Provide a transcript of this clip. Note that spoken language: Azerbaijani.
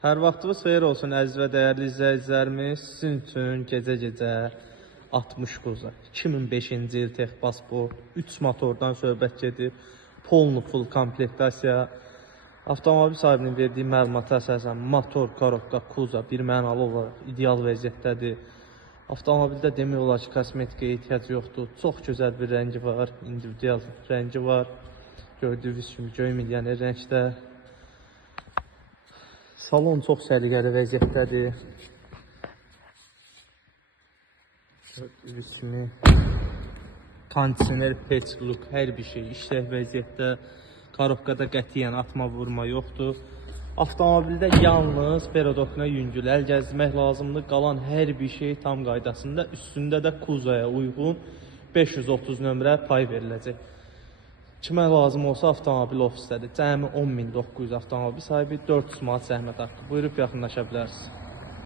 Hər vaxtınız xeyir olsun əziz və dəyərli izləyicilərimiz. Sizin üçün gecə-gecə 60 Kuza 2005-ci il Texpasport 3 motordan söhbət gedir. Polnu full komplektasiya. Avtomobil sahibinin verdiyi məlumata əsasən motor, korobka, Kuza bir mənalı olaraq ideal vəziyyətdədir. Avtomobildə demək olar ki, kosmetikaya ehtiyac yoxdur. Çox gözəl bir rəngi var, individual rəngi var. Gördüyünüz kimi göy milyoner rəngdə. Salon çox səliqəli vəziyyətdədir. Gördüyünüz kimi kondisioner, peçluk, hər bir şey işlək vəziyyətdə. Korobkada qətiyyən atma vurma yoxdur. Avtomobildə yalnız perodokuna yüngül əl gəzdirmək lazımdır. Qalan hər bir şey tam qaydasında. Üstündə də Kuzaya uyğun 530 nömrə pay veriləcək. Kimə lazım olsa avtomobil ofisdədir. Cəmi 10.900 avtomobil sahibi 400 manat zəhmət haqqı. Buyurub yaxınlaşa bilərsiniz.